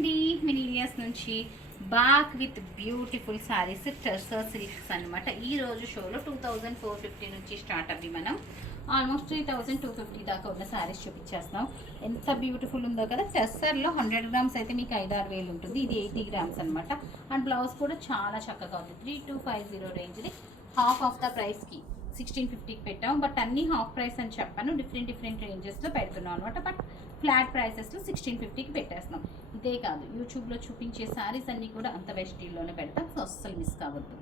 అండి, మిలీనియస్ నుంచి బాక్ విత్ బ్యూటిఫుల్ సారీస్ టెర్సర్ సిల్క్స్ అనమాట. ఈ రోజు షోలో 2450 నుంచి స్టార్ట్ అవ్వి మనం ఆల్మోస్ట్ 3250 దాకా ఉన్న సారీస్ చూపించేస్తాం. ఎంత బ్యూటిఫుల్ ఉందో కదా. టెర్సర్లో 100 గ్రామ్స్ అయితే మీకు 5-6 వేలు ఉంటుంది. ఇది 80 గ్రామ్స్ అనమాట. అండ్ బ్లౌజ్ కూడా చాలా చక్కగా ఉంది. 3250 రేంజ్ది హాఫ్ ఆఫ్ ద ప్రైస్కి 1650కి పెట్టాం. బట్ అన్ని హాఫ్ ప్రైస్ అని చెప్పాను, డిఫరెంట్ రేంజెస్లో పెడుతున్నాం అనమాట. బట్ ఫ్లాట్ ప్రైసెస్లో 1650కి పెట్టేస్తున్నాం. ఇదే కాదు, యూట్యూబ్లో చూపించే సారీస్ అన్నీ కూడా అంత వెస్టీల్లోనే పెడతాం. సో అస్సలు మిస్ కావద్దు.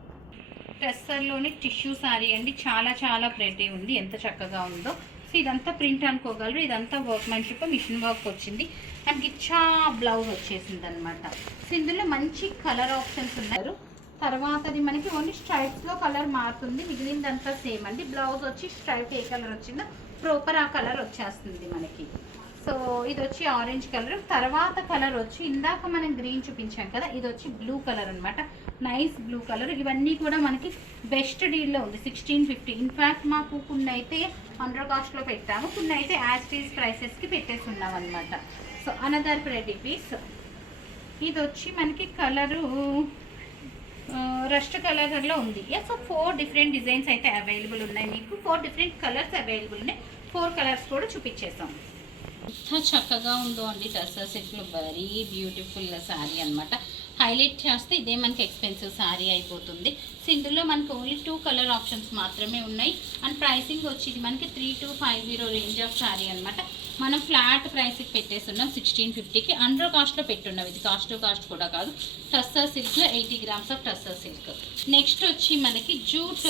టెస్సర్లోనే టిష్యూ సారీ అండి, చాలా ప్రెటీ ఉంది. ఎంత చక్కగా ఉందో. సో ఇదంతా ప్రింట్ అనుకోగలరు. ఇదంతా వర్క్మెన్షిప్, మిషన్ వర్క్ వచ్చింది. అండ్ గిచ్చా బ్లౌజ్ వచ్చేసింది అనమాట. సో ఇందులో మంచి కలర్ ఆప్షన్స్ ఉన్నారు. తర్వాత అది మనకి ఓన్లీ స్ట్రైప్స్లో కలర్ మారుతుంది, మిగిలిందంతా సేమ్ అండి. బ్లౌజ్ వచ్చి స్ట్రైప్ ఏ కలర్ వచ్చిందో ప్రాపర్ ఆ కలర్ వచ్చేస్తుంది మనకి. సో ఇది వచ్చి ఆరెంజ్ కలర్. తర్వాత కలర్ వచ్చి ఇందాక మనం గ్రీన్ చూపించాం కదా, ఇది వచ్చి బ్లూ కలర్ అనమాట. Nice blue colour. ఇవన్నీ కూడా మనకి బెస్ట్ డీల్లో ఉంది, 1650. ఇన్ఫ్యాక్ట్ మాకు కొన్ని అయితే అండర్ కాస్ట్లో పెట్టాము, కొన్ని అయితే యాస్టీస్ ప్రైసెస్కి పెట్టేస్తున్నాం అనమాట. So another pretty piece. ఇది వచ్చి మనకి కలరు రస్ట్ కలర్లో ఉంది. సో 4 డిఫరెంట్ డిజైన్స్ అయితే అవైలబుల్ ఉన్నాయి మీకు. 4 డిఫరెంట్ కలర్స్ అవైలబుల్ ఉన్నాయి. 4 కలర్స్ కూడా చూపించేస్తాం. ఎంత చక్కగా ఉందో అండి. టెర్సర్ సిల్క్లో వెరీ బ్యూటిఫుల్ శారీ అనమాట. హైలైట్ చేస్తే ఇదే మనకి ఎక్స్పెన్సివ్ శారీ అయిపోతుంది. సో ఇందులో మనకు ఓన్లీ 2 కలర్ ఆప్షన్స్ మాత్రమే ఉన్నాయి. అండ్ ప్రైసింగ్ వచ్చి ఇది మనకి 3250 రేంజ్ ఆఫ్ శారీ అనమాట. మనం ఫ్లాట్ ప్రైస్కి పెట్టేస్తున్నాం 1650కి. అండర్ కాస్ట్లో పెట్టున్నాం. ఇది కాస్ట్ టు కాస్ట్ కూడా కాదు. టెర్సర్ సిల్క్లో 80 గ్రామ్స్ ఆఫ్ టెర్సర్ సిల్క్. నెక్స్ట్ వచ్చి మనకి జూట్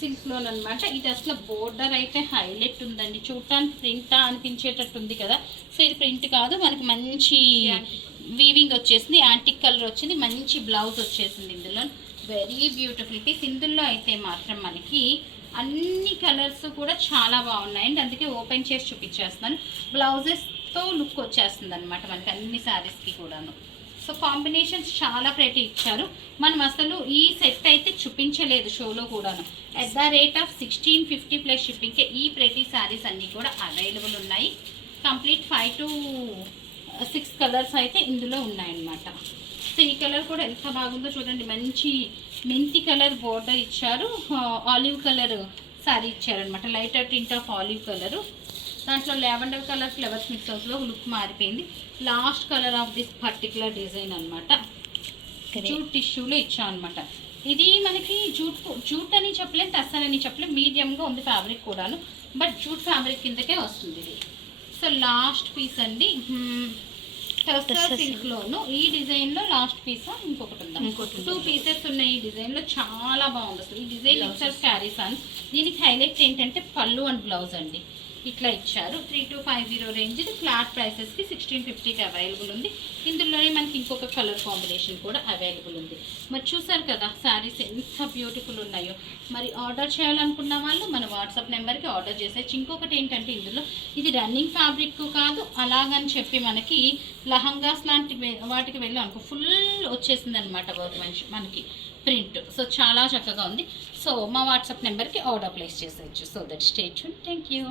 సిల్క్లోనమాట. ఇది అసలు బోర్డర్ అయితే హైలైట్ ఉందండి. చూడటానికి ప్రింటా అనిపించేటట్టు ఉంది కదా. సో ఇది ప్రింట్ కాదు, మనకి మంచి వీవింగ్ వచ్చేసింది. యాంటిక్ కలర్ వచ్చింది. మంచి బ్లౌజ్ వచ్చేసింది. ఇందులో వెరీ బ్యూటిఫుల్ పీస్. ఇందులో అయితే మాత్రం మనకి అన్ని కలర్స్ కూడా చాలా బాగున్నాయండి. అందుకే ఓపెన్ చేసి చూపించేస్తున్నాను. బ్లౌజెస్తో లుక్ వచ్చేస్తుంది అనమాట మనకి అన్ని శారీస్కి కూడాను. సో కాంబినేషన్స్ చాలా ప్రెటీ ఇచ్చారు. మనం అసలు ఈ సెట్ అయితే చూపించలేదు షోలో కూడాను. At the rate of 1650 plus షిప్పింగ్కే ఈ ప్రెటీ శారీస్ అన్నీ కూడా అవైలబుల్ ఉన్నాయి. కంప్లీట్ 5 to 6 కలర్స్ అయితే ఇందులో ఉన్నాయన్నమాట. సో ఈ కలర్ కూడా ఎంత బాగుందో చూడండి. మంచి మెంతి కలర్ బోర్డర్ ఇచ్చారు. ఆలివ్ కలర్ శారీ ఇచ్చారనమాట. Lighter tint of olive colour. దాంట్లో లావెండర్ కలర్ ఫ్లవర్స్ మిక్స్ అవుట్లో లుక్ మారిపోయింది. Last colour of this particular design అనమాట. జూట్ టిష్యూలో ఇచ్చాం అనమాట. ఇది మనకి జూట్ అని చెప్పలేం, టస్సర్ అని చెప్పలేం, మీడియంగా ఉంది ఫ్యాబ్రిక్ కూడాను. బట్ జూట్ ఫ్యాబ్రిక్ కిందకే వస్తుంది ఇది. సో లాస్ట్ పీస్ అండి, టస్సర్ సిల్క్లోను ఈ డిజైన్లో లాస్ట్ పీస్ ఇంకొకటి ఉందా, 2 పీసెస్ ఉన్నాయి. ఈ డిజైన్లో చాలా బాగుంది అసలు. ఈ డిజైన్ ఇచ్చారు క్యారీస్ అని. దీనికి హైలైట్ ఏంటంటే పళ్ళు అండ్ బ్లౌజ్ అండి ఇట్లా ఇచ్చారు. 3250 రేంజ్. ఇది ఫ్లాట్ ప్రైసెస్కి 1650కి అవైలబుల్ ఉంది. ఇందులోనే మనకి ఇంకొక కలర్ కాంబినేషన్ కూడా అవైలబుల్ ఉంది. మరి చూసారు కదా శారీస్ ఎంత బ్యూటిఫుల్ ఉన్నాయో. మరి ఆర్డర్ చేయాలనుకున్న వాళ్ళు మన వాట్సాప్ నెంబర్కి ఆర్డర్ చేసేసి. ఇంకొకటి ఏంటంటే ఇందులో ఇది రన్నింగ్ ఫ్యాబ్రిక్ కాదు, అలాగని చెప్పి మనకి లహంగాస్ లాంటి వాటికి వెళ్ళి అనుకో ఫుల్ వచ్చేసింది అనమాట వర్క్ మనకి ప్రింట్. సో చాలా చక్కగా ఉంది. సో మా వాట్సాప్ నెంబర్కి ఆర్డర్ ప్లేస్ చేసేయచ్చు. So that stay tune. Thank you.